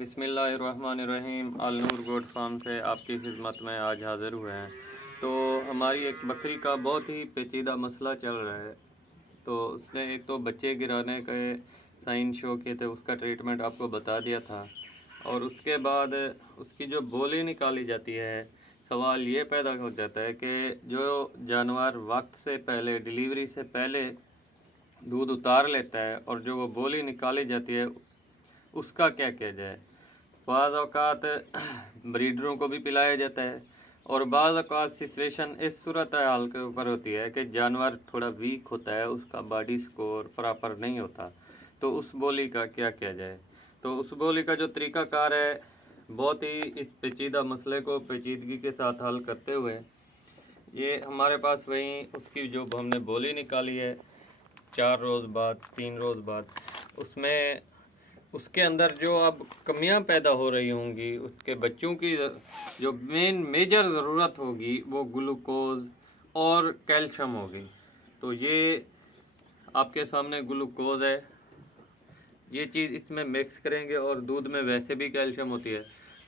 बिस्मिल्लाहिर्रहमानिर्रहीम। अल नूर goat farm से आपकी खिदमत में आज हाज़िर हुए हैं। तो हमारी एक बकरी का बहुत ही पेचीदा मसला चल रहा है। तो उसने एक तो बच्चे गिराने के साइन शो किए थे, उसका ट्रीटमेंट आपको बता दिया था। और उसके बाद उसकी जो बोली निकाली जाती है, सवाल ये पैदा हो जाता है कि जो जानवर वक्त से पहले, डिलीवरी से पहले दूध उतार लेता है और जो वो बोली निकाली जाती है उसका क्या किया जाए। बाज़ औक़ात ब्रीडरों को भी पिलाया जाता है और बाज़ औक़ात सिचुएशन इस सूरत हाल के ऊपर होती है कि जानवर थोड़ा वीक होता है, उसका बॉडी स्कोर प्रॉपर नहीं होता, तो उस बोली का क्या किया जाए। तो उस बोली का जो तरीक़ाकार है, बहुत ही इस पेचीदा मसले को पेचीदगी के साथ हल करते हुए ये हमारे पास वहीं उसकी जो हमने बोली निकाली है 4 रोज़ बाद, 3 रोज़ बाद, उसमें उसके अंदर जो अब कमियां पैदा हो रही होंगी, उसके बच्चों की जो मेजर ज़रूरत होगी वो ग्लूकोज़ और कैल्शियम होगी। तो ये आपके सामने ग्लूकोज़ है, ये चीज़ इसमें मिक्स करेंगे और दूध में वैसे भी कैल्शियम होती है,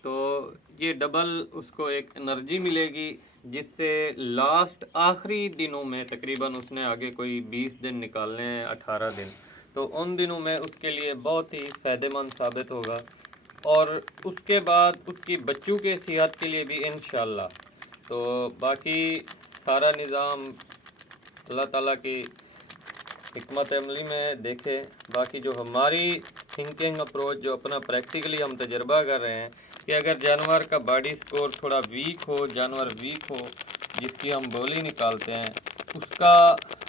तो ये डबल उसको एक एनर्जी मिलेगी, जिससे लास्ट आखिरी दिनों में तकरीबन उसने आगे कोई 20 दिन निकालने हैं, 18 दिन, तो उन दिनों में उसके लिए बहुत ही फ़ायदेमंद साबित होगा। और उसके बाद उसकी बच्चों के सेहत के लिए भी इंशाअल्लाह। तो बाकी सारा निज़ाम अल्लाह ताला की हिकमत अमली में देखें। बाकी जो हमारी थिंकिंग अप्रोच, जो अपना प्रैक्टिकली हम तजर्बा कर रहे हैं कि अगर जानवर का बॉडी स्कोर थोड़ा वीक हो, जानवर वीक हो जिसकी हम बोली निकालते हैं, उसका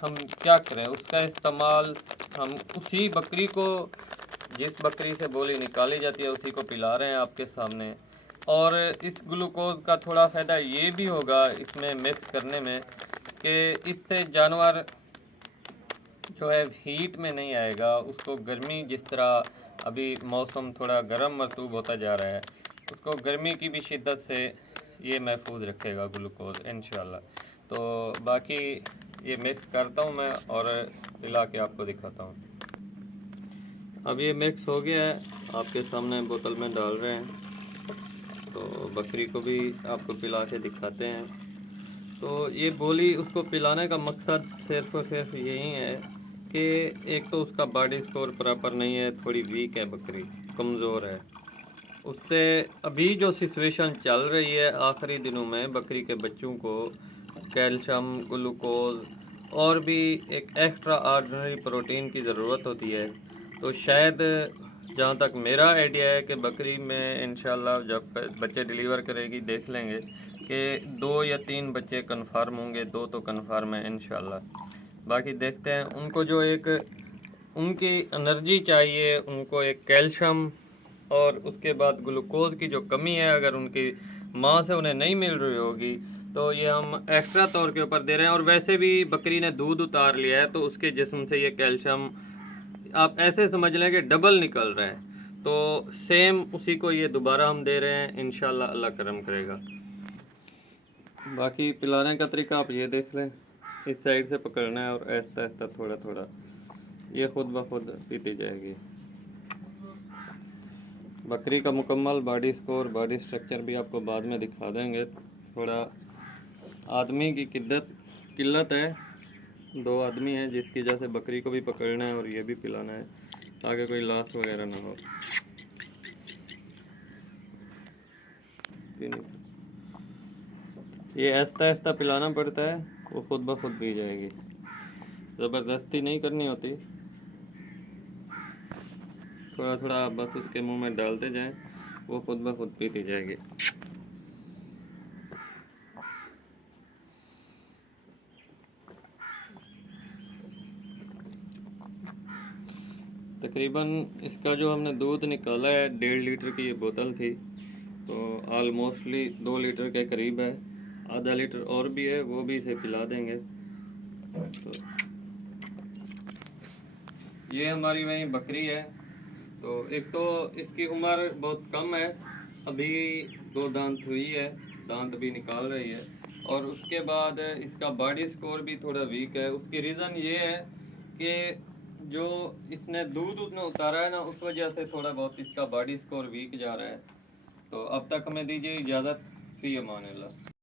हम क्या करें। उसका इस्तेमाल हम उसी बकरी को, जिस बकरी से बोली निकाली जाती है उसी को पिला रहे हैं आपके सामने। और इस ग्लूकोज का थोड़ा फ़ायदा ये भी होगा इसमें मिक्स करने में कि इससे जानवर जो है हीट में नहीं आएगा, उसको गर्मी, जिस तरह अभी मौसम थोड़ा गर्म मरतूब होता जा रहा है, उसको गर्मी की भी शिद्दत से ये महफूज रखेगा ग्लूकोज इंशाल्लाह। तो बाकी ये मिक्स करता हूँ मैं और पिला के आपको दिखाता हूँ। अब ये मिक्स हो गया है, आपके सामने बोतल में डाल रहे हैं, तो बकरी को भी आपको पिला के दिखाते हैं। तो ये बोली उसको पिलाने का मकसद सिर्फ़ और सिर्फ यही है कि एक तो उसका बॉडी स्कोर प्रॉपर नहीं है, थोड़ी वीक है, बकरी कमज़ोर है। उससे अभी जो सिचुएशन चल रही है आखिरी दिनों में, बकरी के बच्चों को कैल्शियम, ग्लूकोज और भी एक एक्स्ट्रा ऑर्डिनरी प्रोटीन की ज़रूरत होती है। तो शायद जहाँ तक मेरा आइडिया है कि बकरी में इंशाल्लाह जब बच्चे डिलीवर करेगी देख लेंगे कि 2 या 3 बच्चे कन्फर्म होंगे, 2 तो कन्फर्म है इंशाल्लाह। बाकी देखते हैं। उनको जो एक उनकी एनर्जी चाहिए, उनको एक कैल्शियम और उसके बाद ग्लूकोज की जो कमी है, अगर उनकी माँ से उन्हें नहीं मिल रही होगी, तो ये हम एक्स्ट्रा तौर के ऊपर दे रहे हैं। और वैसे भी बकरी ने दूध उतार लिया है, तो उसके जिस्म से ये कैल्शियम आप ऐसे समझ लें कि डबल निकल रहा है। तो सेम उसी को ये दोबारा हम दे रहे हैं, इंशाल्लाह अल्लाह करम करेगा। बाकी पिलाने का तरीका आप ये देख लें, इस साइड से पकड़ना है और ऐसा ऐसा थोड़ा थोड़ा, ये खुद ब खुद पीती जाएगी। बकरी का मुकम्मल बॉडी स्कोर, बॉडी स्ट्रक्चर भी आपको बाद में दिखा देंगे। थोड़ा आदमी की किल्लत है, 2 आदमी हैं जिसकी वजह से बकरी को भी पकड़ना है और ये भी पिलाना है ताकि कोई लॉस वगैरह ना हो। ये आहिस्ता आहिस्ता पिलाना पड़ता है, वो खुद ब खुद पी जाएगी, ज़बरदस्ती नहीं करनी होती। थोड़ा थोड़ा आप बस उसके मुंह में डालते जाएं, वो खुद ब खुद पीती जाएगी। तकरीबन इसका जो हमने दूध निकाला है 1.5 लीटर की ये बोतल थी, तो ऑलमोस्टली 2 लीटर के करीब है। आधा लीटर और भी है, वो भी इसे पिला देंगे। तो ये हमारी वही बकरी है। तो एक तो इसकी उम्र बहुत कम है, अभी 2 दांत हुई है, दांत भी निकाल रही है। और उसके बाद इसका बॉडी स्कोर भी थोड़ा वीक है। उसकी रीज़न ये है कि जो इसने दूध उसने उतारा है ना, उस वजह से थोड़ा बहुत इसका बॉडी स्कोर वीक जा रहा है। तो अब तक हमें दीजिए इजाज़त, फी अमान अल्लाह।